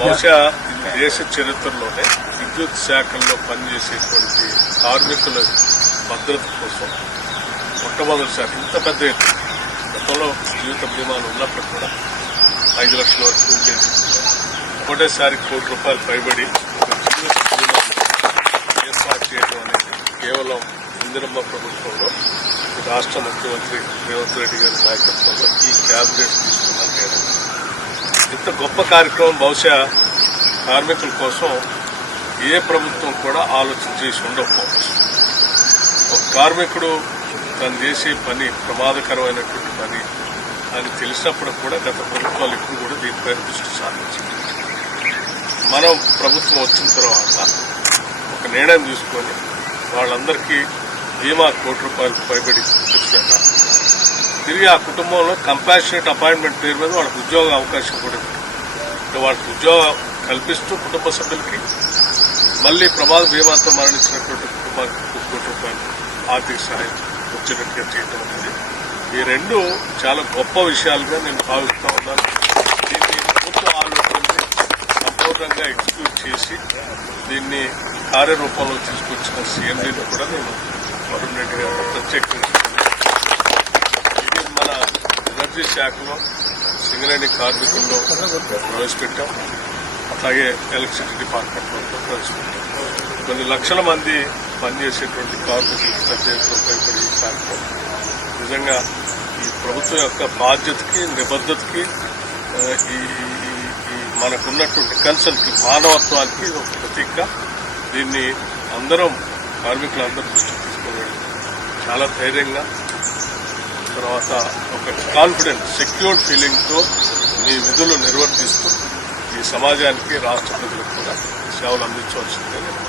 బహుశా దేశ చరిత్రలోనే విద్యుత్ శాఖల్లో పనిచేసేటువంటి కార్మికుల భద్రత కోసం మొట్టమొదటిసారి ఇంత పెద్ద ఎత్తున గతంలో జీవిత బీమాలు ఉన్నప్పుడు కూడా 5 లక్షల వరకు ఉండేది. ఒకటేసారి ₹1 కోటి పైబడి జీవిత బీమా ఏర్పాటు చేయడం అనేది కేవలం ఇందిరమ్మ ప్రభుత్వంలో రాష్ట్ర ముఖ్యమంత్రి రేవంత్ రెడ్డి గారి నాయకత్వంలో ఈ క్యాబినెట్ తీసుకున్న నిర్ణయం. ఇంత గొప్ప కార్యక్రమం బహుశా కార్మికుల కోసం ఏ ప్రభుత్వం కూడా ఆలోచన చేసి ఉండకపోవచ్చు. ఒక కార్మికుడు తను చేసే పని ప్రమాదకరమైనటువంటి పని అని తెలిసినప్పుడు కూడా గత ప్రభుత్వాలు ఇప్పుడు కూడా దీనిపై దృష్టి సారించారు. మనం ప్రభుత్వం వచ్చిన తర్వాత ఒక నిర్ణయం తీసుకొని వాళ్ళందరికీ బీమా ₹1 కోటి పైబడి ఇచ్చాక తిరిగి ఆ కుటుంబంలో కంపాషనేట్ అపాయింట్మెంట్ పేరు మీద వాళ్ళకి ఉద్యోగ అవకాశం కూడా ఉంది. వాళ్ళకి ఉద్యోగం కల్పిస్తూ కుటుంబ సభ్యులకి మళ్లీ ప్రమాద బీమాతో మరణించినటువంటి కుటుంబానికి ₹1 కోటి ఆర్థిక సహాయం వచ్చేటట్టుగా చేయడం అనేది ఈ రెండు చాలా గొప్ప విషయాలుగా నేను భావిస్తా ఉన్నాను. దీన్ని ప్రభుత్వ ఆలోచనని సంపూర్ణంగా ఎగ్జిక్యూట్ చేసి దీన్ని కార్యరూపంలో తీసుకొచ్చిన సీఎండీని కూడా నేను వరుణ్ రెడ్డి గారు ప్రత్యేకంగా ఇది మన ఎనర్జీ శాఖలో సింగరేణి కార్మికుల్లో ప్రవేశపెట్టాం. అట్లాగే ఎలక్ట్రిసిటీ డిపార్ట్మెంట్లో ప్రవేశపెట్టాం. కొన్ని లక్షల మంది పనిచేసేటువంటి కార్మికులకు ప్రత్యేకంగా ఉపయోగపడే ఈ కార్యక్రమం నిజంగా ఈ ప్రభుత్వం యొక్క బాధ్యతకి నిబద్ధతకి ఈ మనకున్నటువంటి కన్సర్న్కి మానవత్వానికి ఒక ప్రతీక. దీన్ని అందరం కార్మికులందరూ దృష్టికి తీసుకుని చాలా ధైర్యంగా తర్వాత ఒక కాన్ఫిడెంట్ సెక్యూర్డ్ ఫీలింగ్తో మీ విధులు నిర్వర్తిస్తూ ఈ సమాజానికి రాష్ట్ర ప్రజలకు కూడా సేవలు అందించవలసిందే నేను